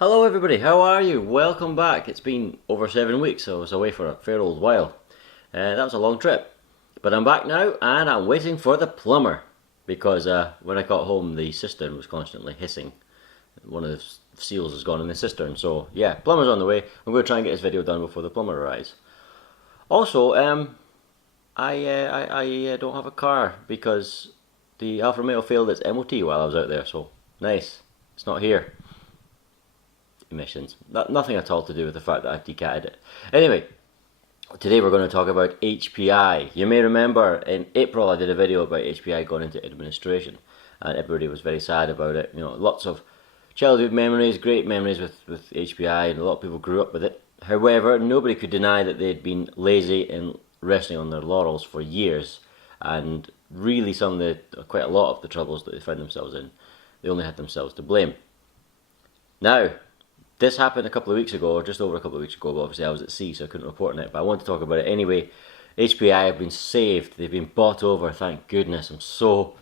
Hello everybody, how are you? Welcome back. It's been over 7 weeks, so I was away for a fair old while. That was a long trip. But I'm back now and I'm waiting for the plumber. Because when I got home the cistern was constantly hissing. One of the seals has gone in the cistern. So yeah, plumber's on the way. I'm going to try and get this video done before the plumber arrives. Also, I don't have a car because the Alfa Romeo failed its MOT while I was out there. So nice, it's not here. Emissions. Nothing at all to do with the fact that I've decatted it. Anyway, today we're going to talk about HPI. You may remember in April I did a video about HPI going into administration, and everybody was very sad about it. You know, lots of childhood memories, great memories with HPI, and a lot of people grew up with it. However, nobody could deny that they'd been lazy and resting on their laurels for years, and really quite a lot of the troubles that they found themselves in, they only had themselves to blame. Now, this happened a couple of weeks ago, or just over a couple of weeks ago, but obviously I was at sea so I couldn't report on it, but I want to talk about it anyway. HPI have been saved, they've been bought over, thank goodness. I'm so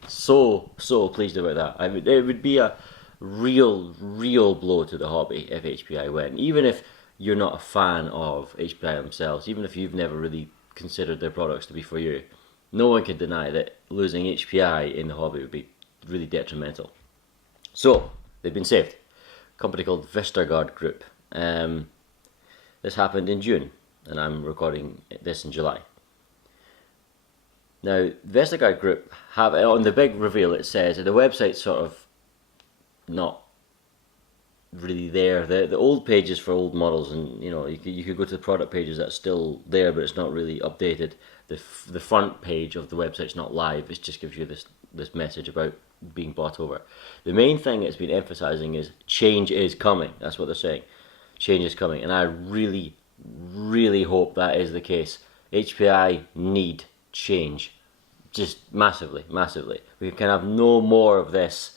pleased about that. I mean, it would be a real blow to the hobby if HPI went. Even if you're not a fan of HPI themselves, even if you've never really considered their products to be for you, no one can deny that losing HPI in the hobby would be really detrimental. So, they've been saved. Company called Vestergaard Group. This happened in June, and I'm recording this in July. Now, Vestergaard Group have, on the big reveal it says, the website's sort of not really there. The old pages for old models, and you know, you could go to the product pages that's still there, but it's not really updated. The front page of the website's not live. It just gives you this message about being bought over. The main thing it's been emphasizing is change is coming. That's what they're saying. Change is coming, and I really hope that is the case. HPI need change, just massively. We can have no more of this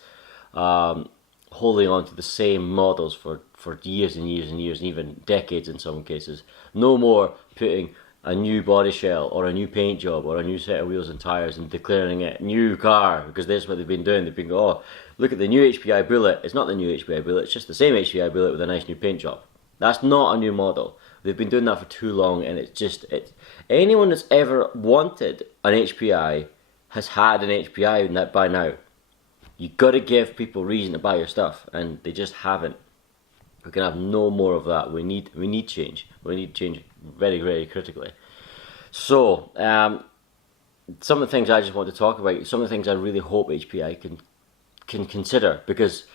holding on to the same models for years and years and years, and even decades in some cases. No more putting a new body shell or a new paint job or a new set of wheels and tyres and declaring it new car, because that's what they've been doing. They've been going, oh, look at the new HPI Bullet. It's not the new HPI Bullet, it's just the same HPI Bullet with a nice new paint job. That's not a new model. They've been doing that for too long, and it's anyone that's ever wanted an HPI has had an HPI by now. You've got to give people reason to buy your stuff, and they just haven't. We can have no more of that. We need change. We need change very critically. So, some of the things I just want to talk about, some of the things I really hope HPI can consider, because,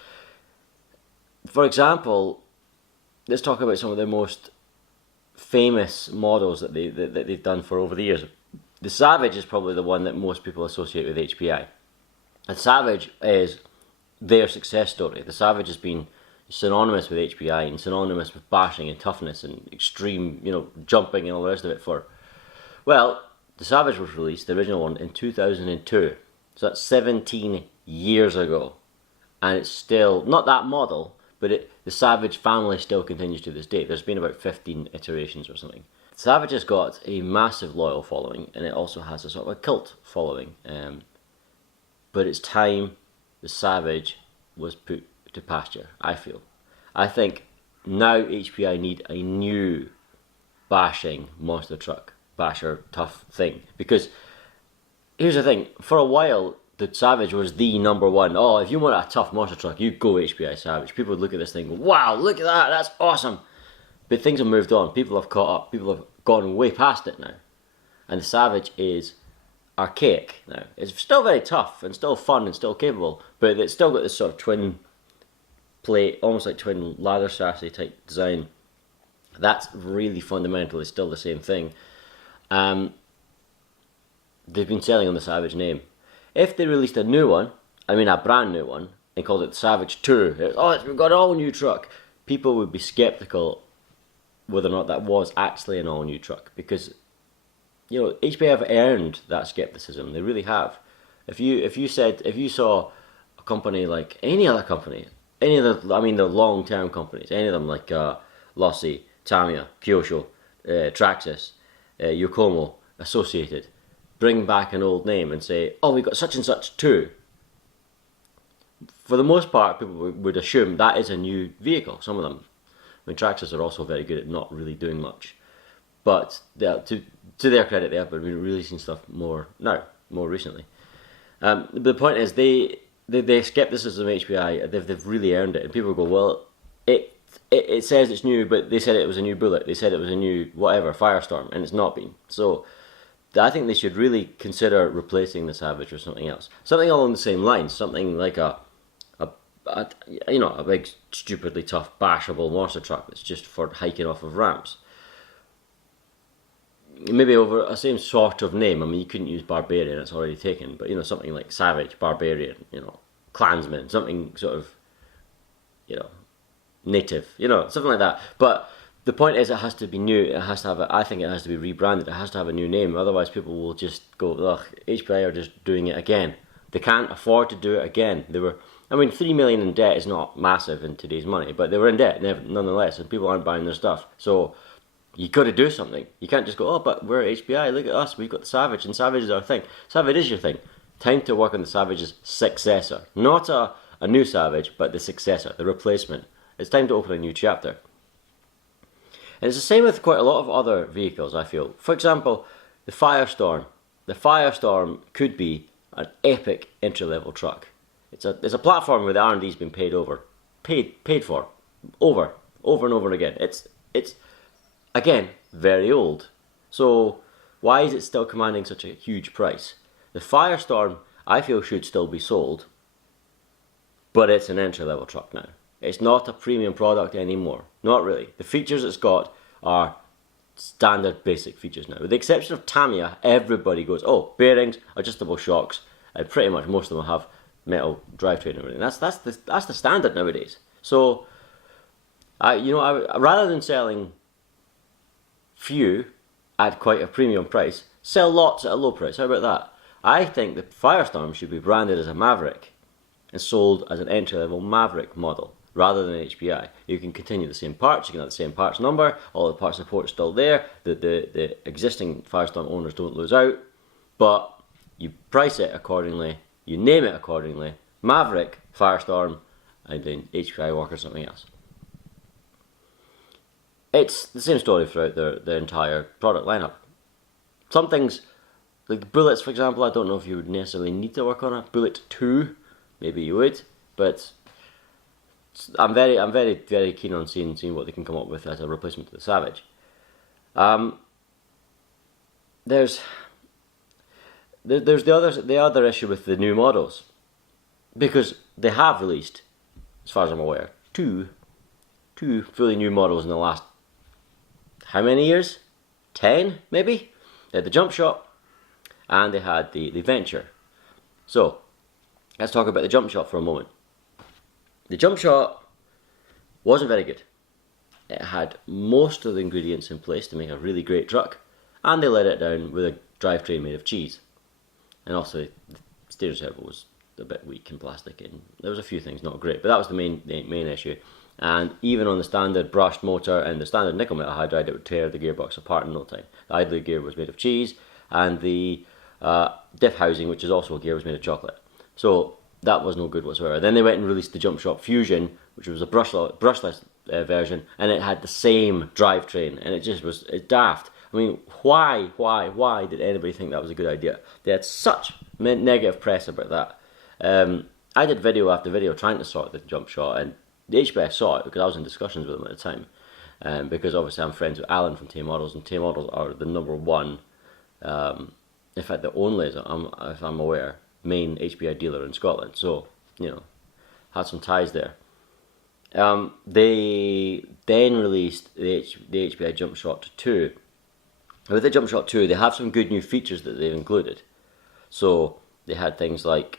for example, let's talk about some of the most famous models that they've done for over the years. The Savage is probably the one that most people associate with HPI. The Savage is their success story. The Savage has been synonymous with HPI and synonymous with bashing and toughness and extreme, jumping and all the rest of it well, the Savage was released, the original one, in 2002. So that's 17 years ago. And it's still, not that model, but the Savage family still continues to this day. There's been about 15 iterations or something. The Savage has got a massive loyal following, and it also has a sort of a cult following. But it's time the Savage was put to pasture, I feel. I think now HPI need a new bashing monster truck, basher tough thing, because here's the thing, for a while the Savage was the number one. Oh, if you want a tough monster truck, you go HPI Savage. People would look at this thing and go, wow, look at that, that's awesome. But things have moved on, people have caught up, people have gone way past it now, and the Savage is archaic now. It's still very tough and still fun and still capable, but it's still got this sort of twin plate, almost like twin ladder chassis type design. That's really fundamentally still the same thing. They've been selling on the Savage name. If they released a new one, a brand new one, and called it the Savage 2, we've got an all new truck, people would be skeptical whether or not that was actually an all new truck, because HPI have earned that skepticism. They really have. If you saw a company like any other company, any of the long-term companies, any of them like Lossy, Tamiya, Kyosho, Traxxas, Yokomo, Associated, bring back an old name and say, oh, we got such and such too. for the most part, people would assume that is a new vehicle. Some of them, I mean, Traxxas are also very good at not really doing much. But to their credit, they have been releasing stuff more recently. The point is, the skepticism of HPI, they've really earned it, and people go, well, it says it's new, but they said it was a new Bullet, they said it was a new whatever Firestorm, and it's not been. So I think they should really consider replacing the Savage with something else, something along the same lines, something like a big stupidly tough bashable monster truck that's just for hiking off of ramps. Maybe over a same sort of name. I mean, you couldn't use Barbarian, it's already taken, but something like Savage, Barbarian, Clansman, something sort of, native, something like that. But the point is, it has to be new. It has to have I think it has to be rebranded. It has to have a new name. Otherwise, people will just go, ugh, HPI are just doing it again. They can't afford to do it again. 3 million in debt is not massive in today's money, but they were in debt nonetheless, and people aren't buying their stuff. So you got to do something. You can't just go, oh, but we're HPI, look at us, we've got the Savage, and Savage is our thing. Savage is your thing. Time to work on the Savage's successor. Not a new Savage, but the successor, the replacement. It's time to open a new chapter. And it's the same with quite a lot of other vehicles, I feel. For example, the Firestorm. The Firestorm could be an epic entry-level truck. It's a platform where the R&D's been paid for, over and over again. It's again, very old. So why is it still commanding such a huge price? The Firestorm, I feel, should still be sold, but it's an entry-level truck now. It's not a premium product anymore. Not really. The features it's got are standard basic features now. With the exception of Tamiya, everybody goes, oh, bearings, adjustable shocks, and pretty much most of them have metal drivetrain and everything. That's the standard nowadays. So, I rather than selling few at quite a premium price, sell lots at a low price. How about that? I think the Firestorm should be branded as a Maverick and sold as an entry-level Maverick model rather than HPI. You can continue the same parts, you can have the same parts number, all the parts support is still there, the existing Firestorm owners don't lose out, but you price it accordingly, you name it accordingly, Maverick, Firestorm, and then HPI work or something else. It's the same story throughout the entire product lineup. Some things, like the Bullets, for example, I don't know if you would necessarily need to work on a Bullet 2. Maybe you would, but I'm very, very keen on seeing what they can come up with as a replacement to the Savage. There's the other issue with the new models, because they have released, as far as I'm aware, two fully new models in the last, how many years? 10 maybe? They had the Jumpshot and they had the Venture. So let's talk about the Jumpshot for a moment. The Jumpshot wasn't very good. It had most of the ingredients in place to make a really great truck, and they let it down with a drivetrain made of cheese. And also the steering servo was a bit weak and plastic, and there was a few things not great, but that was the main issue. And even on the standard brushed motor and the standard nickel metal hydride, it would tear the gearbox apart in no time. The idler gear was made of cheese, and the diff housing, which is also a gear, was made of chocolate. So that was no good whatsoever. Then they went and released the Jumpshot Fusion, which was a brushless version, and it had the same drivetrain, and it's daft. I mean, why did anybody think that was a good idea? They had such negative press about that. I did video after video trying to sort the Jumpshot, and the HPI saw it because I was in discussions with them at the time. Because obviously I'm friends with Alan from Tay Models, and Tay Models are the number one, in fact the only, if I'm aware, main HPI dealer in Scotland. So, had some ties there. They then released the HPI Jumpshot 2. With the Jumpshot 2, they have some good new features that they've included. So they had things like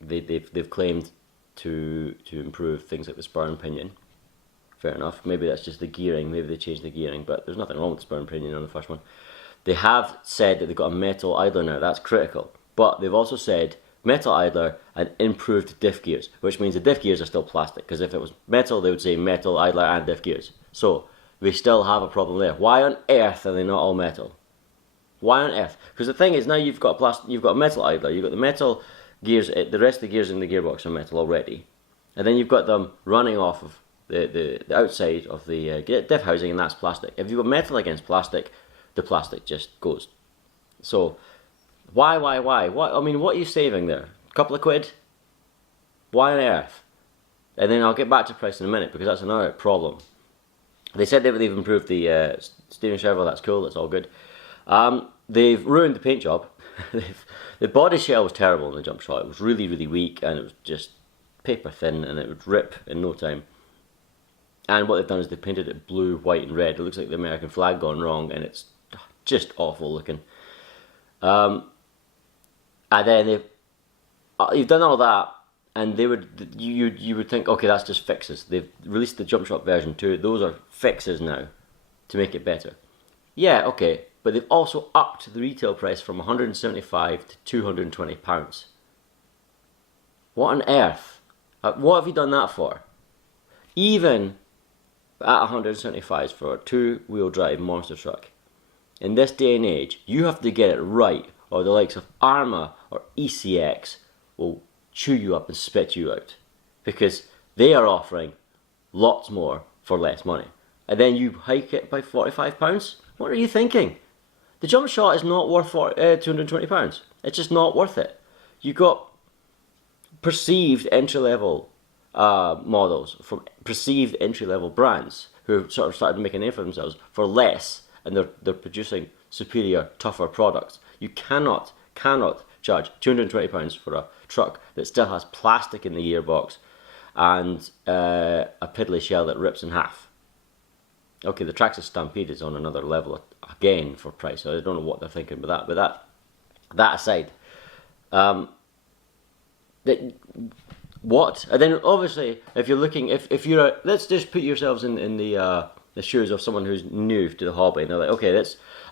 they've claimed to improve things like the spur and pinion. Fair enough. Maybe that's just the gearing. Maybe they changed the gearing, but there's nothing wrong with the spur and pinion on the first one. They have said that they've got a metal idler now. That's critical. But they've also said metal idler and improved diff gears, which means the diff gears are still plastic, because if it was metal, they would say metal idler and diff gears. So we still have a problem there. Why on earth are they not all metal? Why on earth? Because the thing is, now you've got a metal idler, you've got the metal gears, the rest of the gears in the gearbox are metal already, and then you've got them running off of the outside of the diff housing, and that's plastic. If you've got metal against plastic, the plastic just goes. So why? What, I mean, what are you saving there? A couple of quid? Why on earth? And then I'll get back to price in a minute, because that's another problem. They said they've improved the steering shovel. That's cool, that's all good. They've ruined the paint job. The body shell was terrible in the Jumpshot. It was really, really weak, and it was just paper thin, and it would rip in no time. And what they've done is they've painted it blue, white and red. It looks like the American flag gone wrong, and it's just awful looking. And then you've done all that, and you would think, okay, that's just fixes. They've released the Jumpshot version 2. Those are fixes now to make it better. Yeah, okay, but they've also upped the retail price from £175 to £220. What on earth? What have you done that for? Even at 175 for a 2-wheel drive monster truck, in this day and age, you have to get it right, or the likes of Arma or ECX will chew you up and spit you out, because they are offering lots more for less money. And then you hike it by £45? What are you thinking? The Jumpshot is not worth £220. It's just not worth it. You got perceived entry-level models from perceived entry-level brands who sort of started making a name for themselves for less, and they're producing superior, tougher products. You cannot charge £220 for a truck that still has plastic in the gearbox and a piddly shell that rips in half. Okay, the Traxxas Stampede is on another level again for price, so I don't know what they're thinking about that. But that aside, what? And then obviously, if you're looking, if you're let's just put yourselves in the shoes of someone who's new to the hobby, and they're like, okay,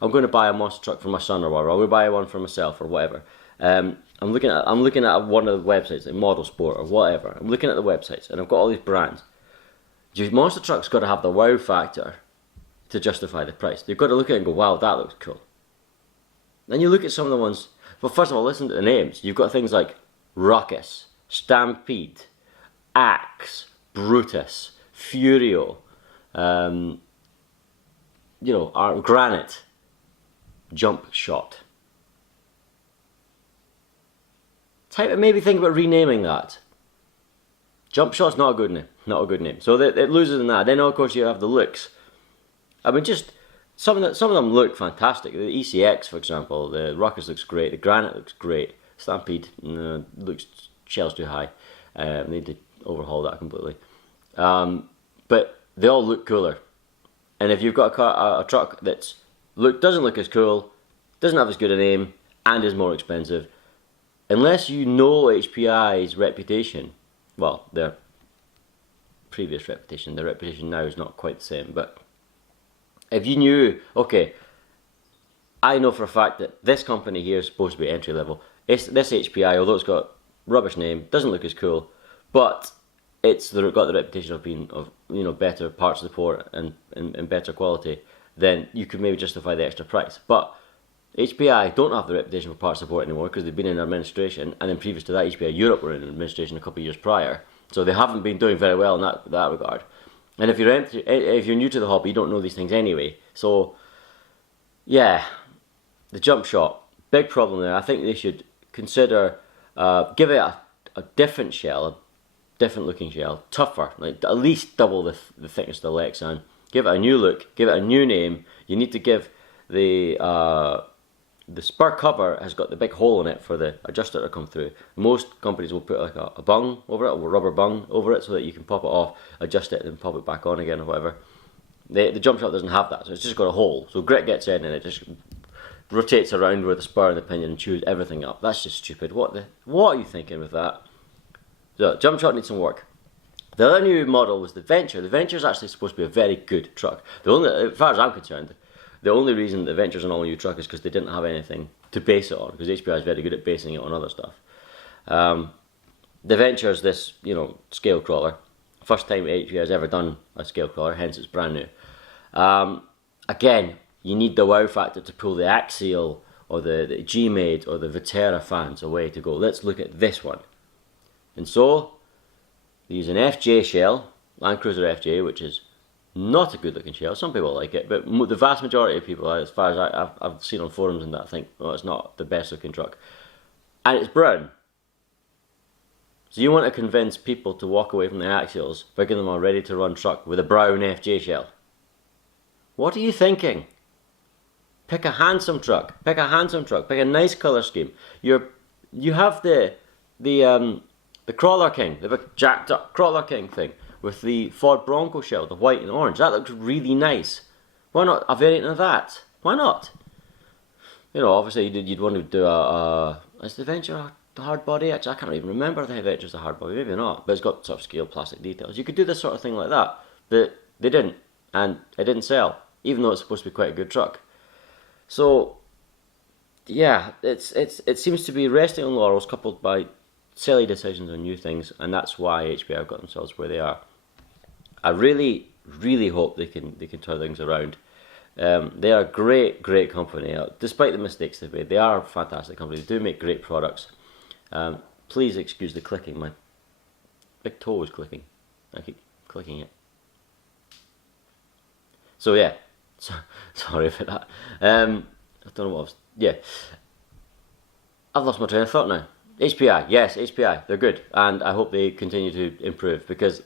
I'm going to buy a monster truck for my son or whatever. I'm going to buy one for myself or whatever. I'm looking at one of the websites, like Model Sport or whatever. I'm looking at the websites, and I've got all these brands. Your monster truck's got to have the wow factor to justify the price. You've got to look at it and go, wow, that looks cool. Then you look at some of the ones. Well, first of all, listen to the names. You've got things like Ruckus, Stampede, Axe, Brutus, Furio, Granite, Jumpshot. Maybe think about renaming that. Jumpshot's not a good name. Not a good name. So it loses in that. Then of course you have the looks. I mean, just some of them look fantastic. The ECX, for example, the Ruckus looks great. The Granite looks great. Stampede looks shell's too high. Need to overhaul that completely. But they all look cooler. And if you've got a truck that doesn't look as cool, doesn't have as good a name, and is more expensive, unless you know HPI's reputation, well, their previous reputation, their reputation now is not quite the same, but if you knew, okay, I know for a fact that this company here is supposed to be entry level. This HPI, although it's got rubbish name, doesn't look as cool, but it's got the reputation of being better parts support and better quality, then you could maybe justify the extra price. But HPI don't have the reputation for parts support anymore because they've been in administration, and then previous to that, HPI Europe were in administration a couple of years prior, so they haven't been doing very well in that regard. And if you're new to the hobby, you don't know these things anyway. So yeah, the Jumpshot, big problem there. I think they should consider give it a different shell, a different looking shell, tougher, like at least double the thickness of the Lexan. Give it a new look, give it a new name. You need to give the spur cover has got the big hole in it for the adjuster to come through. Most companies will put like a bung over it, or a rubber bung over it, so that you can pop it off, adjust it, and pop it back on again or whatever. The Jumpshot doesn't have that, so it's just got a hole. So grit gets in and it just rotates around with the spur and the pinion and chews everything up. That's just stupid. What are you thinking with that? So Jumpshot needs some work. The other new model was the Venture. The Venture is actually supposed to be a very good truck. As far as I'm concerned, the only reason the Venture's an all-new truck is because they didn't have anything to base it on, because HPI is very good at basing it on other stuff. The Venture is this, scale crawler. First time HPI has ever done a scale crawler, hence it's brand new. Again, you need the wow factor to pull the axial or the G-Made or the Vetera fans away to go, let's look at this one. And so they use an FJ shell, Land Cruiser FJ, which is not a good looking shell. Some people like it, but the vast majority of people, as far as I've seen on forums and that, think, well, it's not the best looking truck. And it's brown. So you want to convince people to walk away from the axials by giving them a ready to run truck with a brown FJ shell. What are you thinking? Pick a handsome truck. Pick a handsome truck. Pick a nice colour scheme. You have the Crawler King, the big jacked up Crawler King thing with the Ford Bronco shell, the white and orange. That looks really nice. Why not a variant of that? Why not? You know, obviously you'd want to do is the Venture a hard body? Actually, I can't even remember if the Venture's a hard body. Maybe not, but it's got sort of scale plastic details. You could do this sort of thing like that, but they didn't, and it didn't sell, even though it's supposed to be quite a good truck. So, yeah, it seems to be resting on laurels coupled by silly decisions on new things, and that's why HPI have got themselves where they are. I really, really hope they can turn things around. They are a great company. Despite the mistakes they've made, they are a fantastic company. They do make great products. Please excuse the clicking. My big toe is clicking. I keep clicking it. So yeah, sorry for that. I don't know what I was. Yeah, I've lost my train of thought now. HPI, yes, HPI, they're good, and I hope they continue to improve because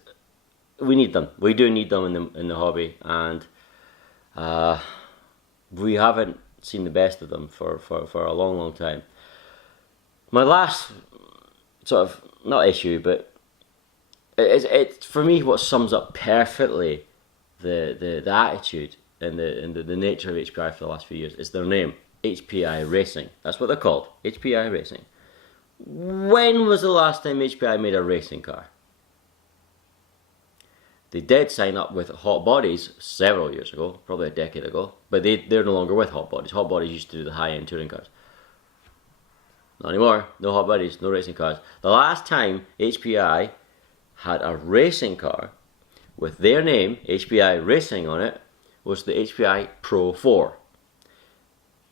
we need them. We do need them in the hobby, and we haven't seen the best of them for a long time. My last sort of, not issue, but it's for me what sums up perfectly the attitude and the nature of HPI for the last few years is their name, HPI Racing. That's what they're called, HPI Racing. When was the last time HPI made a racing car? They did sign up with Hot Bodies several years ago, probably a decade ago, but they're no longer with Hot Bodies. Hot Bodies used to do the high-end touring cars. Not anymore. No Hot Bodies, no racing cars. The last time HPI had a racing car with their name, HPI Racing, on it, was the HPI Pro 4.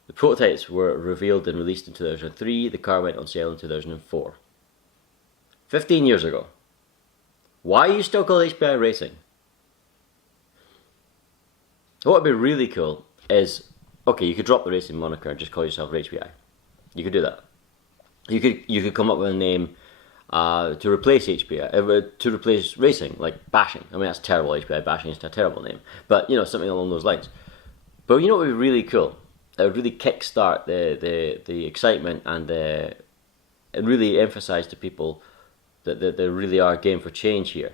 The prototypes were revealed and released in 2003. The car went on sale in 2004. 15 years ago. Why are you still called HPI Racing? What would be really cool is, okay, you could drop the racing moniker and just call yourself HPI. You could do that. You could come up with a name to replace HPI, to replace racing, like Bashing. I mean, that's terrible. HPI Bashing is a terrible name, but you know, something along those lines. But you know what would be really cool? It would really kickstart the excitement and really emphasise to people that there really are game for change here.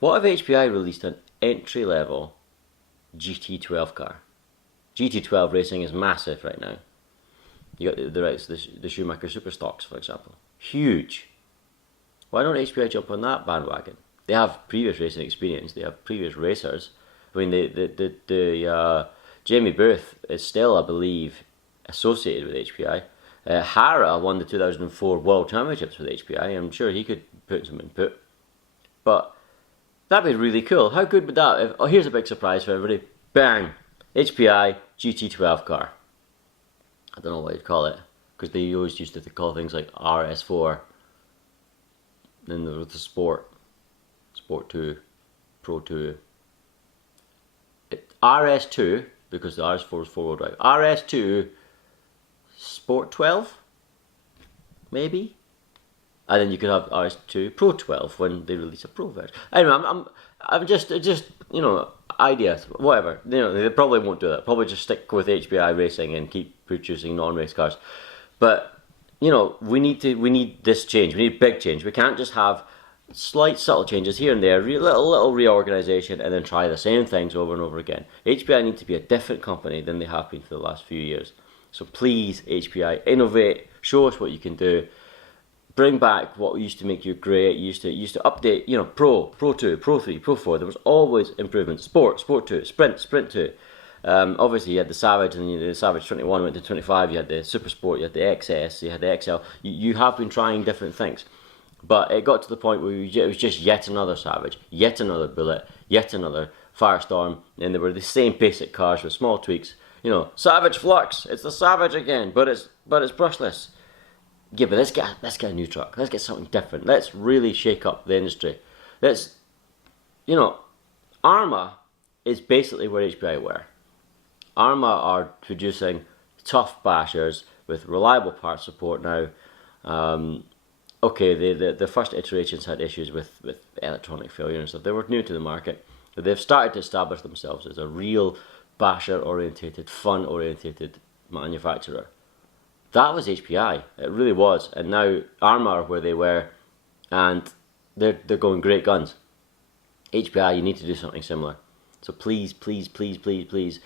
What if HPI released an entry level GT12 car? GT12 racing is massive right now. You got the Schumacher Superstocks, for example, huge. Why don't HPI jump on that bandwagon? They have previous racing experience. They have previous racers. I mean, the Jamie Booth is still, I believe, associated with HPI. Hara won the 2004 World Championships with HPI. I'm sure he could put some input. But that'd be really cool. How good would that? Oh, here's a big surprise for everybody. Bang! HPI GT12 car. I don't know what you'd call it, because they always used to call things like RS4. Then there was the Sport 2, Pro 2. RS2, because the RS4 is four-wheel drive. RS2 Sport 12, maybe? And then you could have RS2 Pro 12 when they release a Pro version. Anyway, I'm just you know, ideas, whatever. You know, they probably won't do that. Probably just stick with HPI Racing and keep producing non-race cars. But you know, we need this change. We need big change. We can't just have slight subtle changes here and there, little reorganisation, and then try the same things over and over again. HPI need to be a different company than they have been for the last few years. So please, HPI, innovate. Show us what you can do. Bring back what used to make you great. You used to update. You know, Pro 2, Pro 3, Pro 4. There was always improvement. Sport 2, Sprint 2. Obviously, you had the Savage, and the Savage 21 went to 25. You had the Super Sport, you had the XS, you had the XL. You have been trying different things, but it got to the point where it was just yet another Savage, yet another Bullet, yet another Firestorm, and they were the same basic cars with small tweaks. You know, Savage Flux, it's the Savage again, but it's brushless. Yeah, but let's get a new truck. Let's get something different. Let's really shake up the industry. Let's, you know, Arma is basically where HPI were. Arma are producing tough bashers with reliable part support now. Okay, the first iterations had issues with electronic failure and stuff. They were new to the market, but they've started to establish themselves as a real basher-orientated, fun-orientated manufacturer. That was HPI. It really was. And now Arma are where they were, and they're going great guns. HPI, you need to do something similar. So please, please, please, please, please,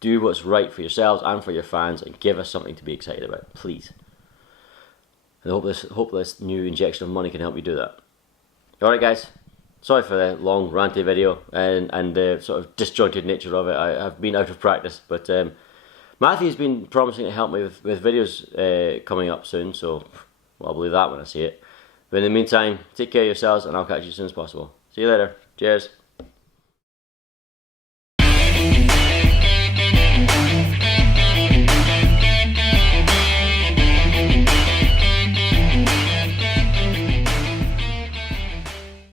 do what's right for yourselves and for your fans, and give us something to be excited about, please. And I hope this new injection of money can help you do that. Alright guys, sorry for the long ranty video and the sort of disjointed nature of it. I've been out of practice, but Matthew's been promising to help me with videos coming up soon, so well, I'll believe that when I see it. But in the meantime, take care of yourselves, and I'll catch you as soon as possible. See you later. Cheers.